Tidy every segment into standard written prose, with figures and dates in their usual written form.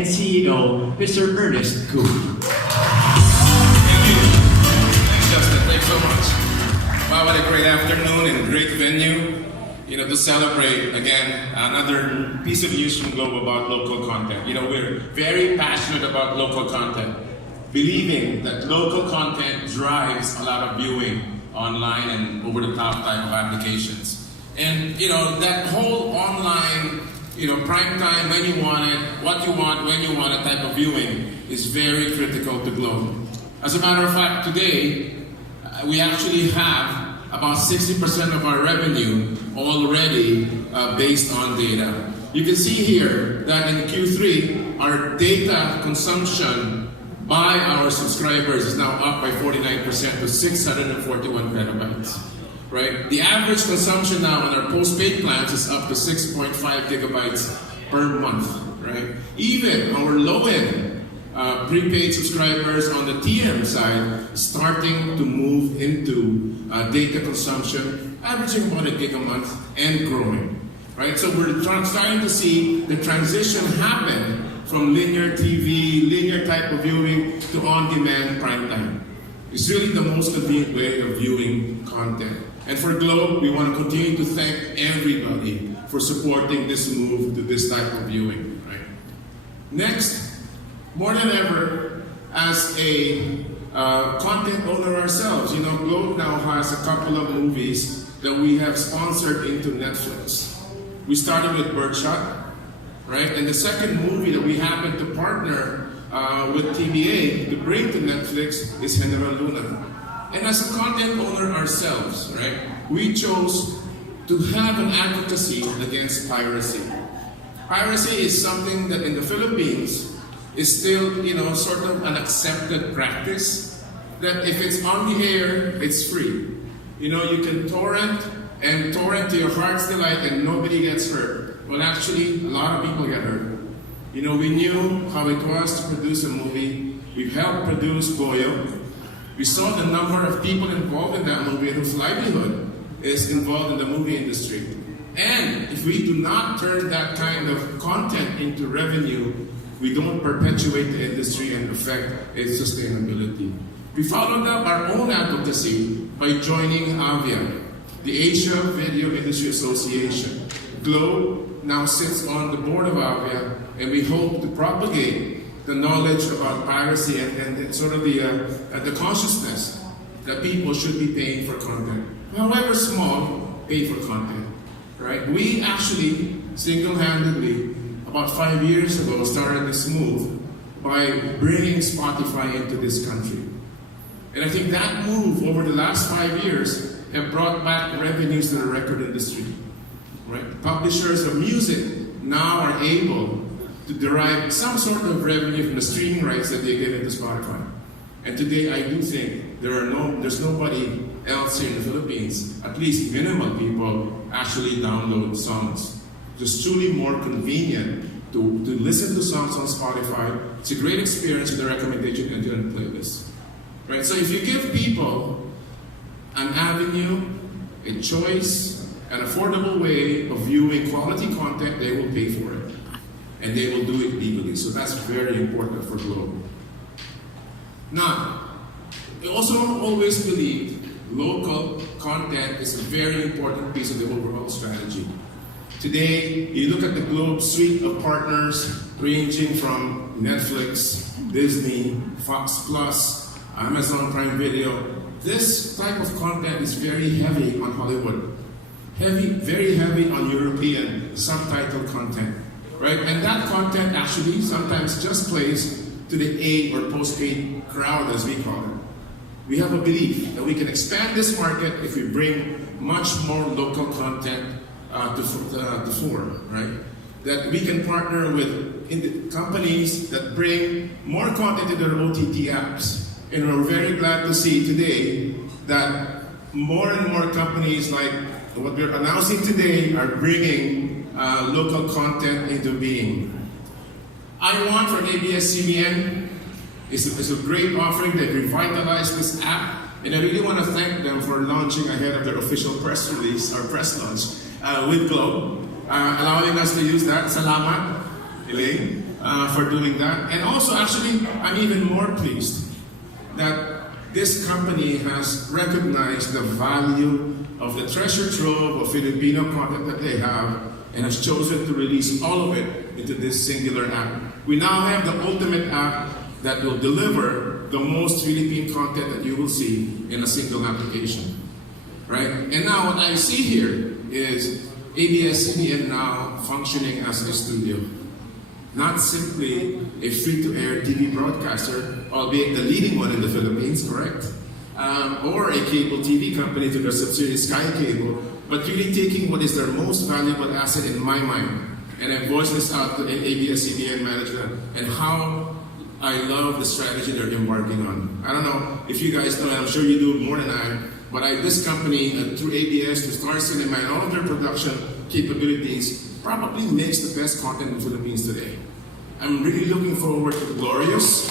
and CEO, Mr. Ernest Gu. Thank you. Thanks, Justin. Thanks so much. Wow, what a great afternoon and great venue. To celebrate, again, another piece of news from Globe about local content. We're very passionate about local content, believing that local content drives a lot of viewing online and over-the-top type of applications. And, that whole online, prime time, when you want it, what you want, when you want it type of viewing is very critical to Globe. As a matter of fact, today, we actually have about 60% of our revenue already based on data. You can see here that in Q3, our data consumption by our subscribers is now up by 49% to 641 petabytes. Right? The average consumption now on our postpaid plans is up to 6.5 gigabytes per month. Right? Even our low-end prepaid subscribers on the TM side starting to move into data consumption, averaging about a gig a month and growing. Right? So we're starting to see the transition happen from linear TV, linear type of viewing to on-demand prime time. It's really the most convenient way of viewing content. And for Globe, we want to continue to thank everybody for supporting this move to this type of viewing. Right? Next, more than ever, as a content owner ourselves, Globe now has a couple of movies that we have sponsored into Netflix. We started with Birdshot, right? And the second movie that we happen to partner with TBA to bring to Netflix is General Luna. And as a content owner ourselves, right, we chose to have an advocacy against piracy. Piracy is something that in the Philippines is still, sort of an accepted practice, that if it's on the air, it's free. You can torrent and torrent to your heart's delight and nobody gets hurt. Well, actually, a lot of people get hurt. We knew how it was to produce a movie. We've helped produce Goyo. We saw the number of people involved in that movie whose livelihood is involved in the movie industry. And if we do not turn that kind of content into revenue, we don't perpetuate the industry and affect its sustainability. We followed up our own advocacy by joining AVIA, the Asia Video Industry Association. Globe now sits on the board of AVIA, and we hope to propagate the knowledge about piracy and sort of the consciousness that people should be paying for content. However small, pay for content. Right? We actually, single-handedly, about 5 years ago, started this move by bringing Spotify into this country. And I think that move over the last 5 years have brought back revenues to the record industry. Right? Publishers of music now are able to derive some sort of revenue from the streaming rights that they get into Spotify. And today I do think there's nobody else here in the Philippines, at least minimal people, actually download songs. It's truly more convenient to listen to songs on Spotify. It's a great experience with the recommendation engine and playlist. Right? So if you give people an avenue, a choice, an affordable way of viewing quality content, they will pay for it. And they will do it legally. So that's very important for Globe. Now, we also always believed local content is a very important piece of the overall strategy. Today, you look at the Globe suite of partners ranging from Netflix, Disney, Fox Plus, Amazon Prime Video. This type of content is very heavy on Hollywood. Very heavy on European subtitle content. Right? And that content actually sometimes just plays to the A or postpaid crowd, as we call it. We have a belief that we can expand this market if we bring much more local content to fore, right? That we can partner with companies that bring more content to their OTT apps. And we're very glad to see today that more and more companies like what we're announcing today are bringing local content into being. iWant from ABS-CBN is a great offering that revitalized this app, and I really want to thank them for launching ahead of their official press release or press launch with Globe, allowing us to use that. Salamat, Elaine. for doing that. And also, actually, I'm even more pleased that this company has recognized the value of the treasure trove of Filipino content that they have and has chosen to release all of it into this singular app. We now have the ultimate app that will deliver the most Philippine content that you will see in a single application. Right? And now what I see here is ABS-CBN now functioning as a studio. Not simply a free-to-air TV broadcaster, albeit the leading one in the Philippines, correct? Or a cable TV company to their subsidiary Sky Cable, but really taking what is their most valuable asset in my mind. And I voiced this out to ABS-CBN management and how I love the strategy they're embarking on. I don't know if you guys know, I'm sure you do more than I, but this company, through ABS to Star Cinema and all of their production capabilities, probably makes the best content in the Philippines today. I'm really looking forward to Glorious,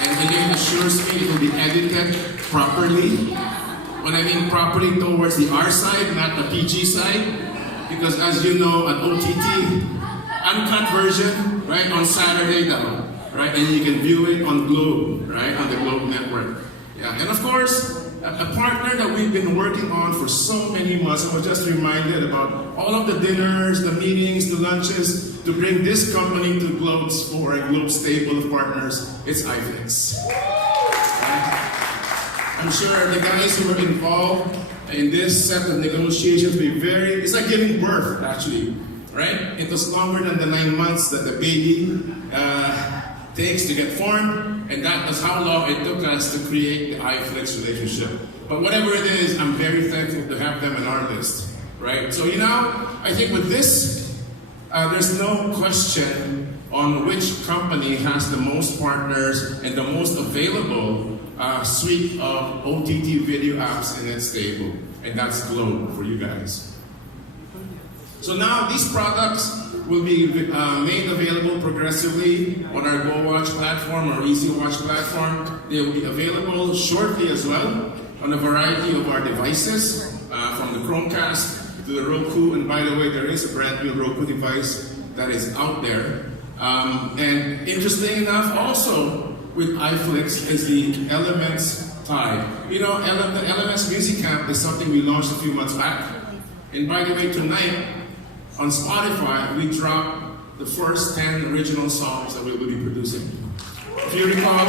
and again assures me it will be edited properly. When I mean properly, towards the R side, not the PG side, because as you know, an OTT, uncut version, right, on Saturday though, right, and you can view it on Globe, right, on the Globe network. Yeah, and of course, a partner that we've been working on for so many months. I was just reminded about all of the dinners, the meetings, the lunches to bring this company to Globe's for a Globe stable of partners. It's iFlix. Right? I'm sure the guys who were involved in this set of negotiations will be it's like giving birth, actually. Right? It was longer than the 9 months that the baby takes to get formed, and that was how long it took us to create the iFlix relationship. But whatever it is, I'm very thankful to have them on our list, right? So I think with this, there's no question on which company has the most partners and the most available suite of OTT video apps in its stable, and that's Globe for you guys. So now these products will be made available progressively on our GoWatch platform or EasyWatch platform. They will be available shortly as well on a variety of our devices, from the Chromecast to the Roku. And by the way, there is a brand new Roku device that is out there. And interesting enough, also with iFlix is the Elements tie. You know, the Elements Music Camp is something we launched a few months back. And by the way, tonight, on Spotify, we dropped the first 10 original songs that we will be producing. If you recall,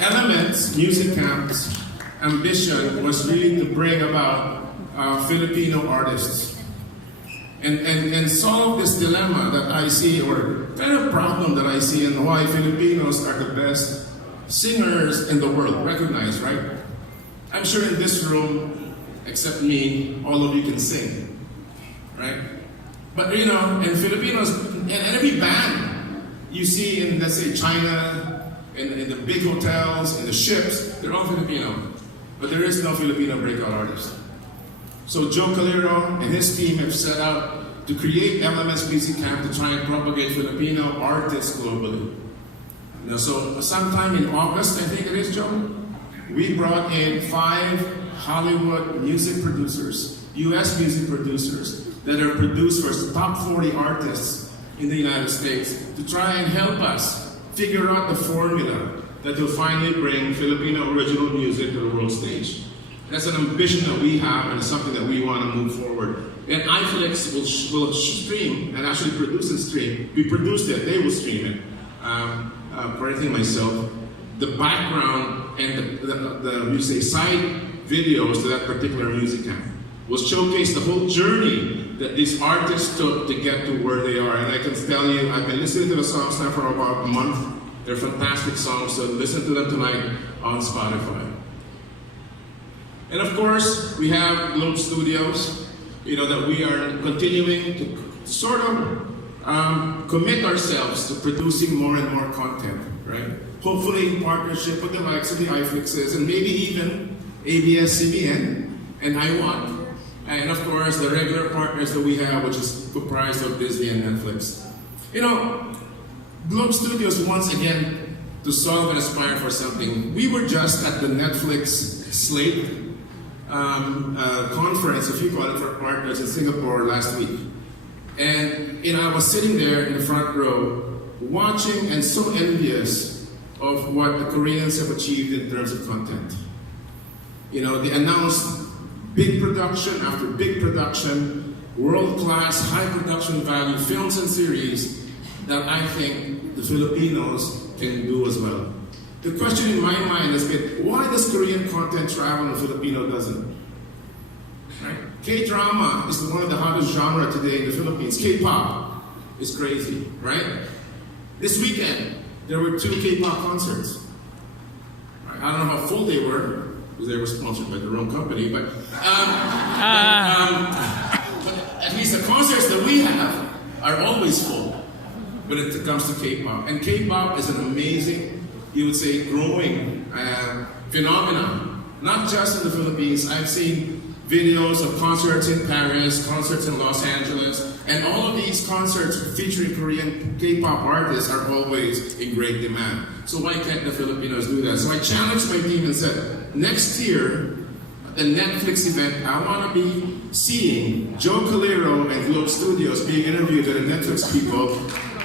Elements Music Camp's ambition was really to bring about Filipino artists and solve this dilemma that I see, or kind of problem that I see, in why Filipinos are the best singers in the world, recognized, right? I'm sure in this room, except me, all of you can sing, right? But and Filipinos, and every band you see in, let's say, China, in the big hotels, in the ships, they're all Filipino. But there is no Filipino breakout artist. So Joe Calero and his team have set out to create Elements Music Camp to try and propagate Filipino artists globally. So sometime in August, I think it is, Joe, we brought in 5 Hollywood music producers, US music producers, that are produced for top 40 artists in the United States to try and help us figure out the formula that will finally bring Filipino original music to the world stage. That's an ambition that we have, and it's something that we want to move forward. And iFlix will stream and actually produce and stream. We produced it, they will stream it. For anything myself, the background and the side videos to that particular music camp will showcase the whole journey that these artists took to get to where they are. And I can tell you, I've been listening to the songs now for about a month. They're fantastic songs, so listen to them tonight on Spotify. And of course, we have Globe Studios, that we are continuing to sort of commit ourselves to producing more and more content, right? Hopefully in partnership with the likes of the iFlixes and maybe even ABS-CBN and iWant. And of course, the regular partners that we have, which is comprised of Disney and Netflix. Globe Studios, once again, to solve and aspire for something. We were just at the Netflix Slate conference, if you call it, for partners in Singapore last week. And I was sitting there in the front row, watching and so envious of what the Koreans have achieved in terms of content. They announced big production after big production, world-class, high production value films and series that I think the Filipinos can do as well. The question in my mind has been, why does Korean content travel and the Filipino doesn't? Right? K-drama is one of the hottest genre today in the Philippines. K-pop is crazy, right? This weekend, there were 2 K-pop concerts. Right? I don't know how full they were, because they were sponsored by the wrong company, but at least the concerts that we have are always full when it comes to K-pop. And K-pop is an amazing, you would say, growing phenomenon. Not just in the Philippines. I've seen videos of concerts in Paris, concerts in Los Angeles, and all of these concerts featuring Korean K-pop artists are always in great demand. So why can't the Filipinos do that? So I challenged my team and said, next year, at the Netflix event, I want to be seeing Joe Calero and Globe Studios being interviewed by the Netflix people,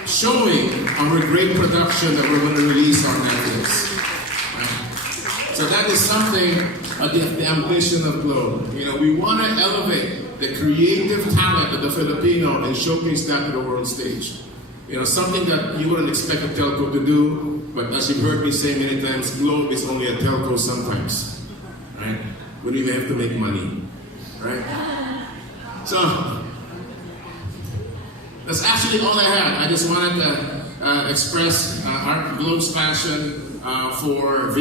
showing our great production that we're going to release on Netflix. So that is something, the ambition of Globe. We want to elevate the creative talent of the Filipino and showcase that to the world stage. Something that you wouldn't expect a telco to do, but as you've heard me say many times, Globe is only a telco sometimes, right? When we have to make money, right? So, that's actually all I had. I just wanted to express our Globe's passion for video.